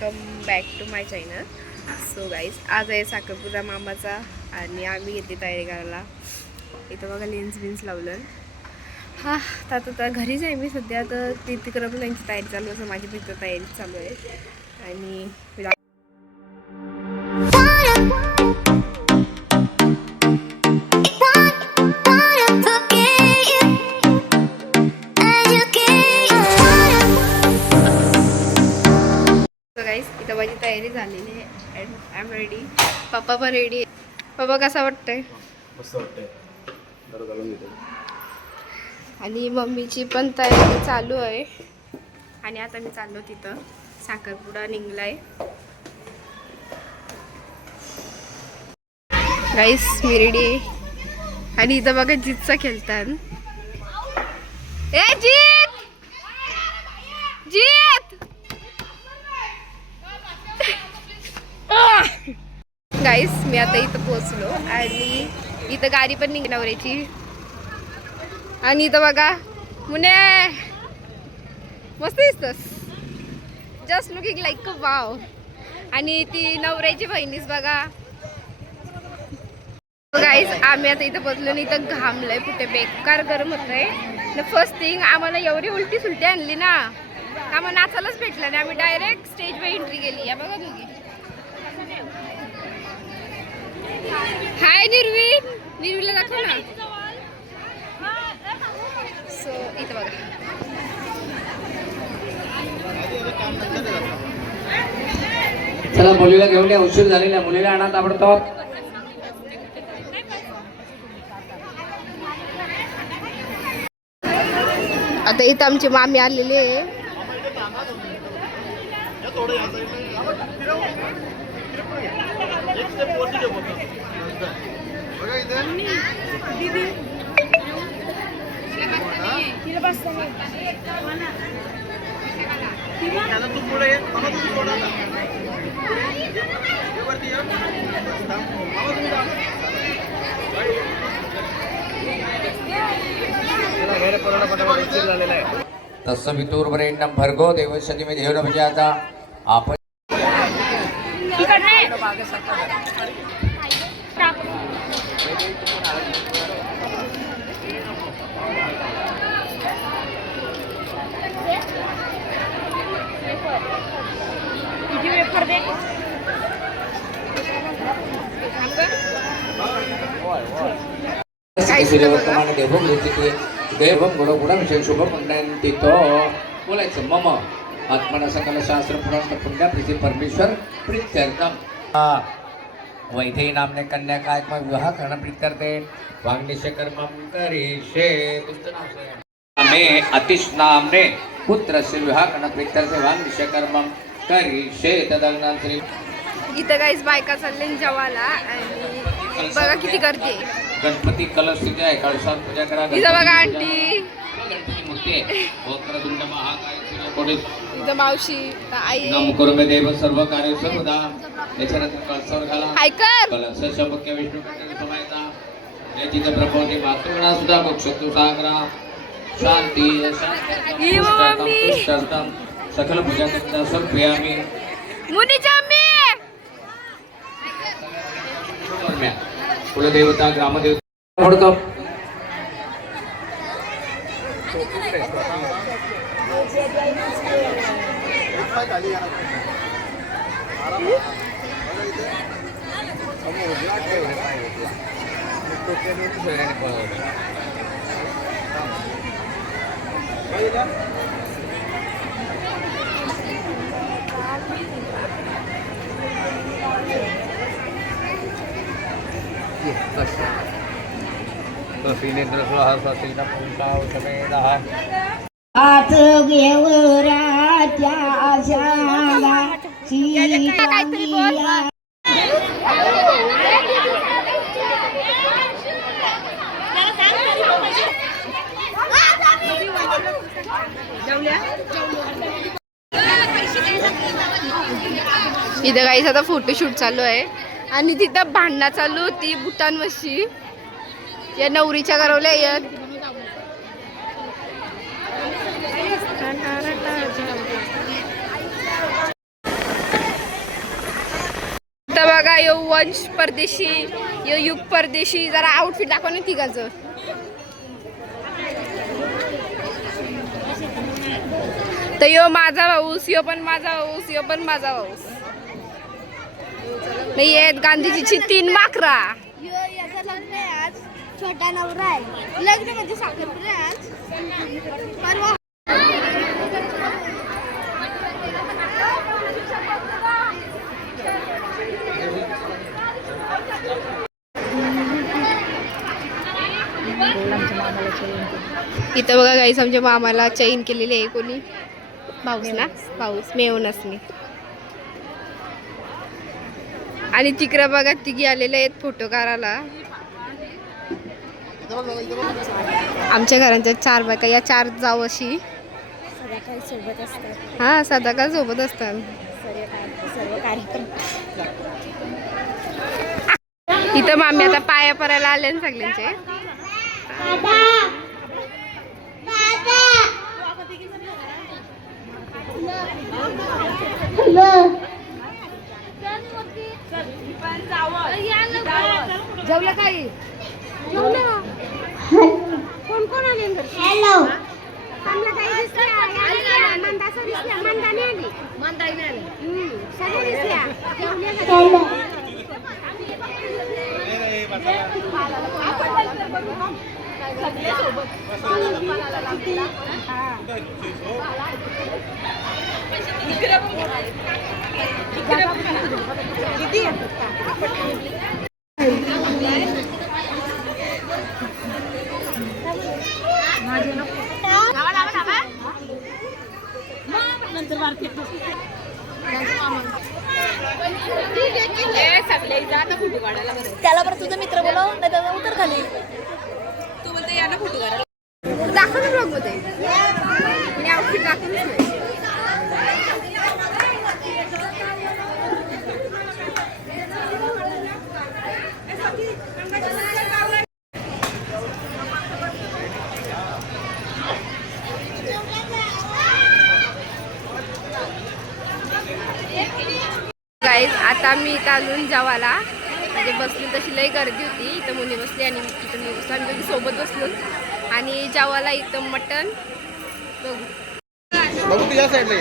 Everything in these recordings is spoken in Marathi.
Welcome back to my channel. So guys, आज आहे साखरपुडा मामाचा आणि आम्ही घेतली तयारी करायला. इथं बघा लेन्स बिन्स लावलं. हा आता घरीच आहे मी सध्या. तर तिकडं पण त्यांची तयारी चालू असं, माझी पण तयारी चालू आहे. आणि इथं माझी तयारी झालेली आहे. I am ready. पप्पा पण रेडी आहे. पप्पा कसा वाटतंय? मस्त वाटतंय. आणि मम्मीची पण तयारी चालू आहे. आणि आता मी चाललो तिथं. साखरपुडा निघलाय. गाईस, मी रेडी आहे. आणि इथं बघा जीतचा खेळतात. ए जीत, जीत. गाईस, मी आता इथं पोहोचलो आणि इथं गाडी पण निघणावऱ्याची. आणि इथं बघा मुने, मस्त दिसतस. Just looking like wow. आणि ती नवऱ्याची बहिणीच बघा. गाईस, आम्ही आता इथं पोहोचलो आणि इथं घामलंय कुठे, बेकार गरम होतंय. फर्स्ट थिंग, आम्हाला एवढी उलटी सुलटी आणली ना, आम्हाला नाचायलाच भेटलं नाही. आम्ही डायरेक्ट स्टेजवर एंट्री केली. या बघा दोघी. हाय निर्वी, निर्वीला दाखव ना. सो इथं बघा. चला, मुलीला घेऊन या. उशीर झालेला, मुलीला आणा ताबडतोब. आता इथं आमची मामी आलेली आहे. तस्स वितुर्वरेण्यं भर्गो देवस्य धीमहि धियो न प्रचोदयात्. आपण वर्तमान देवं लिखिते देवं गुणगुणविषय शुभपुण्यन्तितो. बोलायचं मम आत्मना सकल शास्त्र पुराण पुण्य प्रीती परमेश्वर प्रीत्यर्थम. वैदेही नामने कन्या काय विवाह करण प्रीत्यर्थे वाग्निश्य कर्मं करिष्ये. मे अतिश नामने पुत्रस्य विवाह करण प्रीत्यर्थे वाग्निश्य कर्मं करिष्ये. तदग्नां श्री. इथं गाईस बायका चालले जेवायला. आणि बघा किती गर्दी आहे. गणपती कलश तिथे आहे. कळसात पूजा करा. इथं बघा आंटी, गणपती मूर्ती आहे. वक्रतुंड महाकाय सूर्यकोटी. इथं मावशी, आई. नम कुरुमे देव सर्व कार्य सर्वदा. याच्यानंतर कळसावर घाला. ऐकर कलश मुख्य विष्णू समायचा. याची प्रभवती मातृगणा सुद्धा मोक्षतु सागरा. शांती सकल पूजा करता सर्वयामी. मुनीच्या कुलदेवता ग्रामदेवता पडतो. सीनेन्द्र सहस्रसीन पुंसावसमेदः. आठ गेवराच्या शांगा शिया. इथं गाईस आता फोटोशूट चालू आहे. आणि तिथं भांडणं चालू होती बुटांवरची. या नवरीच्या घरवल्या या बघा यो वंश परदेशी, यो युग परदेशी. जरा आउटफिट दाखव ना तिघाचं. तर यो माझा भाऊस, यो पण माझा भाऊस, यो पण माझा भाऊस. नाही आहेत गांधीजीची 3 माकरा. याचं लग्न आहे आज. छोटा नवरा आहे. लग्न म्हणजे साखरपुडा आहे आज. परवा इथं बघा गाईस आमच्या मामाला चैन केलेली आहे. कोणी? भाऊस ना, भाऊस मेवूनच मी. आणि तिकडं बघा तिघी आलेले आहेत फोटो काढायला. आमच्या घरांच्या 4 बायका, या 4 जाऊ अशी सोबत असतात. हा सदाकाळ सोबत असतात. सर्व कार्यक्रम. इथं मामी आता पाया परायला आले ना सगळ्यांचे. जेवलं काही? जेवलं. कोण कोण आले? हॅलो. हॅलो. त्याला परत तुझा मित्र बोलव, नाही तर उतर खाली. तू बोलते या ना फोटो काढायला. दाखव ना ब्लॉग मध्ये. मी आउटफिट दाखवूनच नाही. गाईज आता मी इथं आलून जेवायला. म्हणजे बसली तशी लई गर्दी होती. इथं मुनी बसली आणि इथं मी बसलो. आम्ही सोबत बसलो आणि जेवायला इथं मटण बघू तुझ्या साईडला.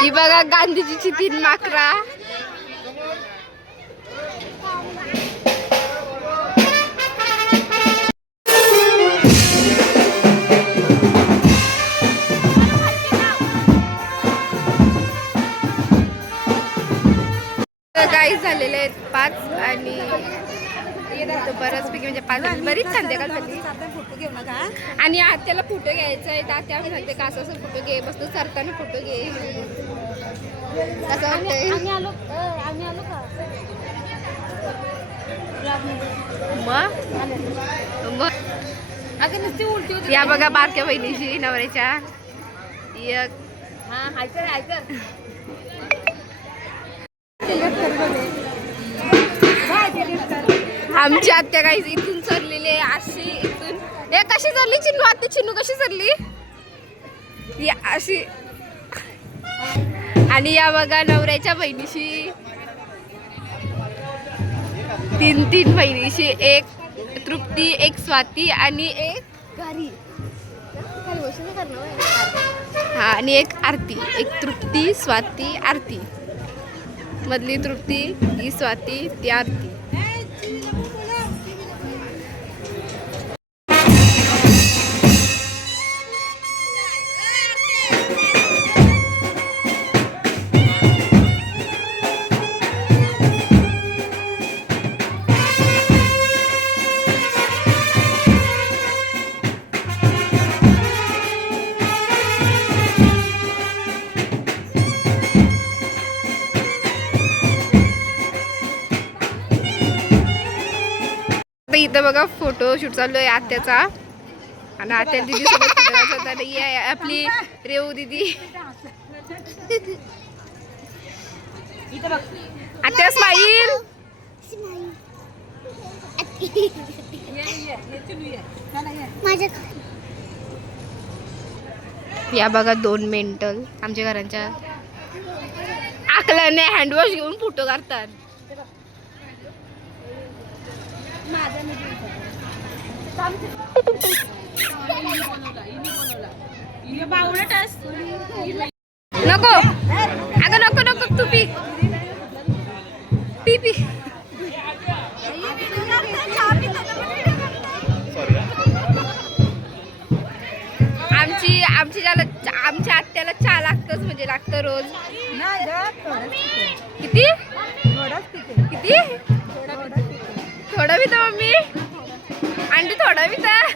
ही बघा गांधीजीची 3 माकरा. गाईस झालेले आहेत 5 आणि बऱ्याचपैकी म्हणजे 5 बरीच संध्याकाळ झाली. आणि आत्याला फोटो घ्यायचा आहे. आत्या आम्ही सांगते का असं फोटो घे, मस्त सरताना फोटो घे. कसं वाटतंय? मग या बघा बारक्या बहिणीची नवऱ्याच्या. आमची आत्या काही इथून सरलेली आहे अशी. इथून हे कशी सरली चिन्नू? आत्या चिन्नू कशी सरली अशी. आणि या बघा नवऱ्याच्या बहिणीशी 3 बहिणीशी. एक तृप्ती, एक स्वाती आणि एक घरी. हा आणि एक आरती. एक तृप्ती, स्वाती, आरती. मधली तृप्ती, ही स्वाती, ती आरती. इथं बघा फोटो शूट चालू आहे आत्याचा. आणि आत्या दिदी सोबत फोटो होता. ही आहे आपली रेवू दिदी. आत्या स्माईल. या बघा 2 मेंटल आमच्या घरांच्या आकलाने हँडवॉश घेऊन फोटो काढतात. नको अगं नको नको तू पी पी पी. आमच्या आत्याला चहा लागतच म्हणजे लागतं रोज. किती किती थोडं बी तर मम्मी अंडी थोडं बी तर.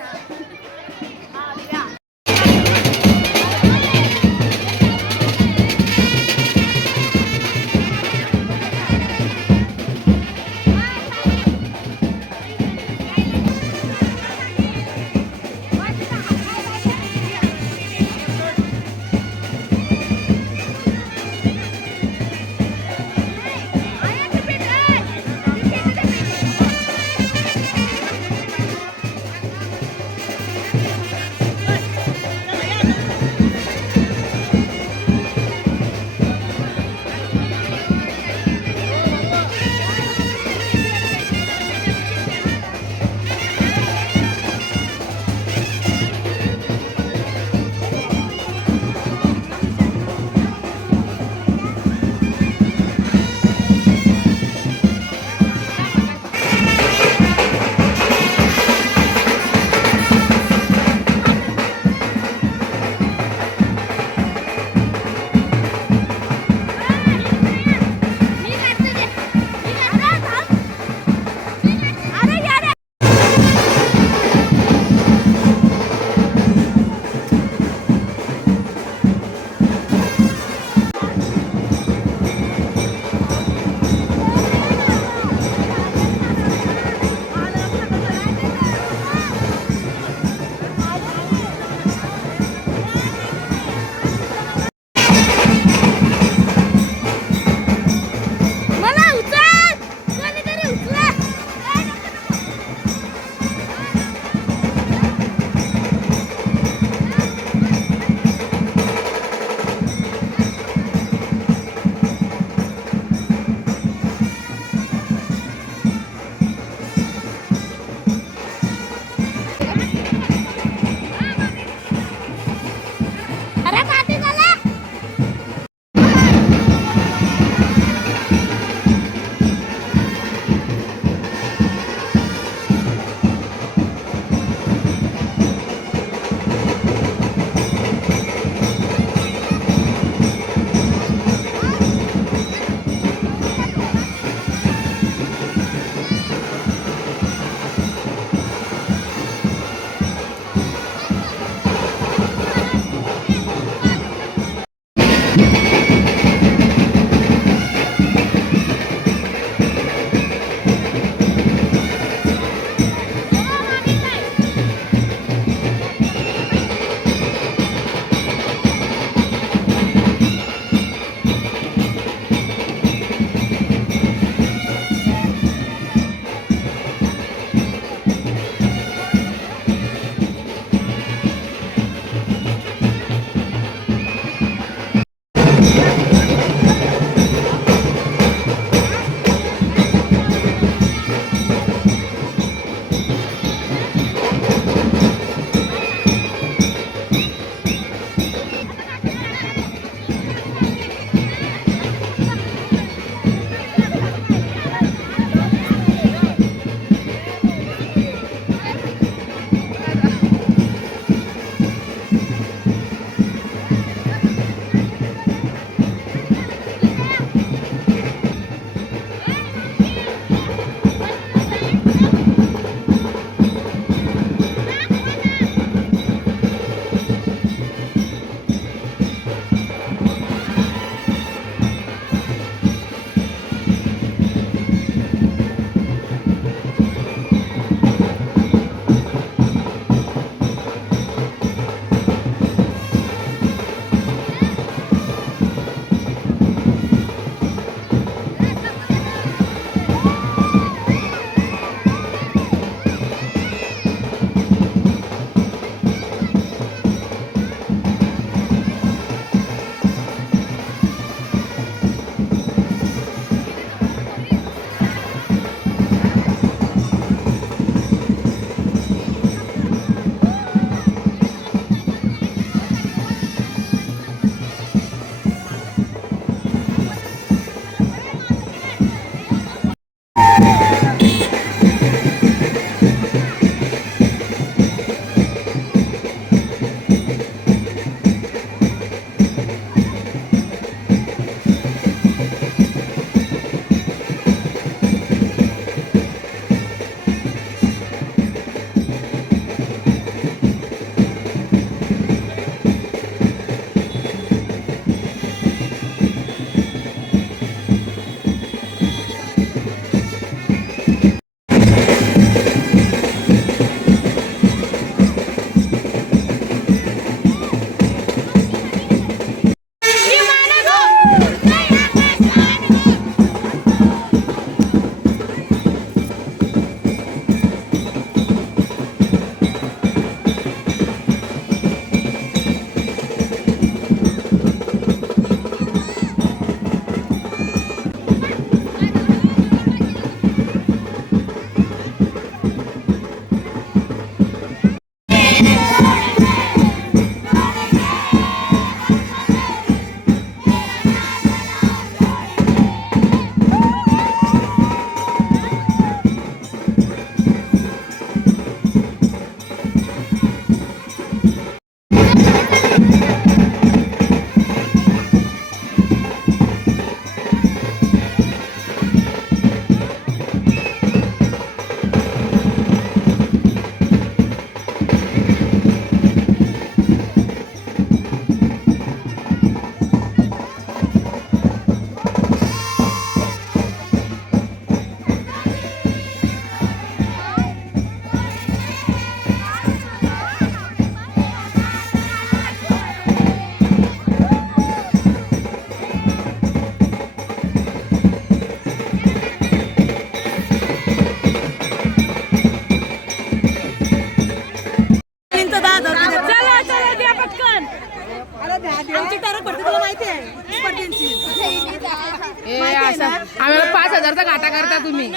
तुम्ही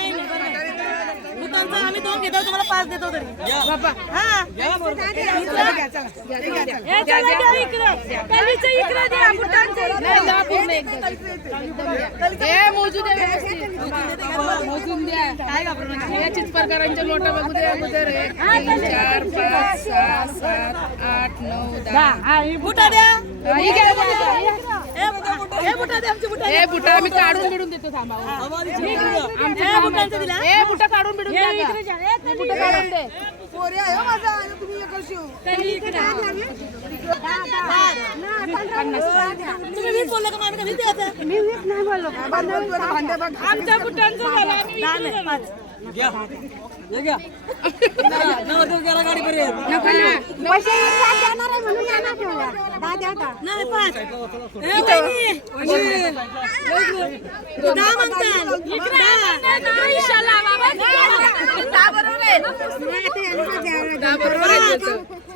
आम्ही 2 घेतो तुम्हाला 5 देतो तरी मोजून द्या काय याचीच प्रकारांच्या नोटा बघू द्या अगोदर 1 3 4 5 6 7 8 9 10 बुटा द्या हे बुटा आम्ही काढून बिडून देतो थांबा हे बुटा काढून बिडून द्या बुटा काढून दे तुम्ही 20 बोलला का मग आम्ही 20 द्यायचं मी 20 नाही बोललो आमच्या बुटांचं झालं आम्ही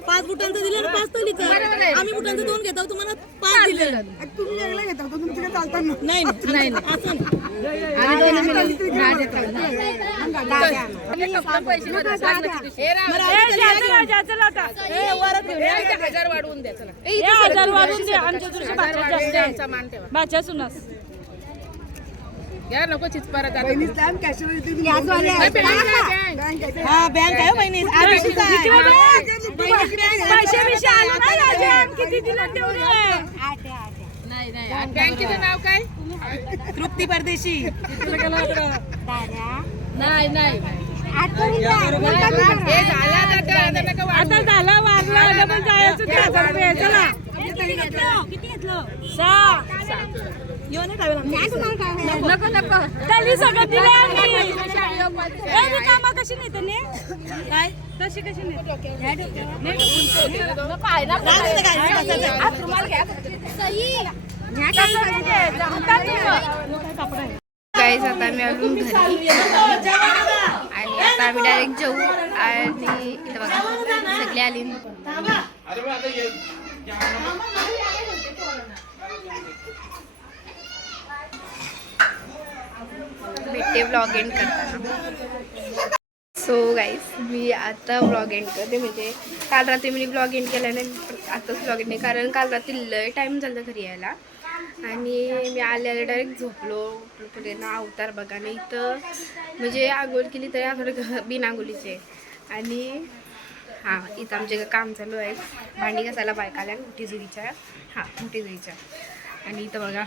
पाच बुटांचं दिलं ना 5 तोलीचं आम्ही बुटांचं 2 घेतो तुम्हाला 5 दिले तुम्ही वेगळं घेता तुमचं चालताना नाही नाही असं हजार वाढवून द्या चला 1000 वाढवून द्या आमच्या दृष्टी भाच्या मान ठेवा भाच्या सुनास घ्या नको चिचपारा हा बँक आहे बहिणी किती दिलं तेवढे नाही नाही बँकेचं नाव काय तृप्ती परदेशी नाही नाही हे झालं आता झालं वाढलं पण जायचं 1000 रुपये चला किती घेतलं 6 नको नको त्यांनी सगळं दिलं कामा कशी नाही त्यांनी काय तशी कशी नाही गाईस आता आम्ही आलो घरी आणि आता आम्ही डायरेक्ट जेवू आणि इथं बघा सगळे आली भेटते व्लॉग एंड करताना. सो गाईस मी आता व्लॉग एंड करते. म्हणजे काल रात्री मी व्लॉग एंड केला नाही, आताच व्लॉग एंड नाही, कारण काल रात्री लय टाईम झाला घरी यायला आणि मी आल्याला डायरेक्ट झोपलो. पुढे ना अवतार बघा नाही इथं म्हणजे आंघोळ केली तरी थोडं बिन आंघोळीचे. आणि हां इथं आमचे काम चालू आहे, भांडी घासायला बायका आल्या मोठी जुईच्या, हां मोठी जुईच्या. आणि इथं बघा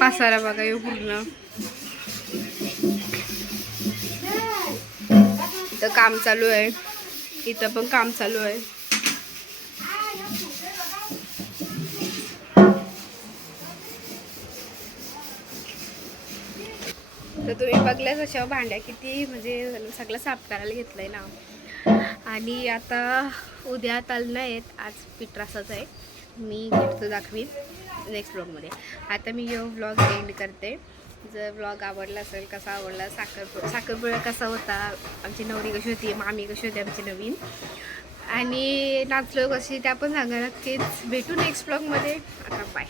पसारा बघा येऊ पूर्ण, इथं काम चालू आहे, इथं पण काम चालू आहे. तर तुम्ही बघल्याच अशा भांड्या किती म्हणजे सगळं साफ करायला घेतलंय ना. आणि आता उद्या तालना आहेत, आज पिठरासाच आहे. मी भेटतो दाखवीन नेक्स्ट ब्लॉगमध्ये. आता मी यो ब्लॉग एंड करते. जर ब्लॉग आवडला असेल, कसा आवडला, साखरपुडा कसा होता, आमची नवरी कशी होती, मामी कशी होती आमची नवीन, आणि नाचलो कशी त्या पण सांगा नक्कीच. भेटू नेक्स्ट ब्लॉगमध्ये. आता बाय.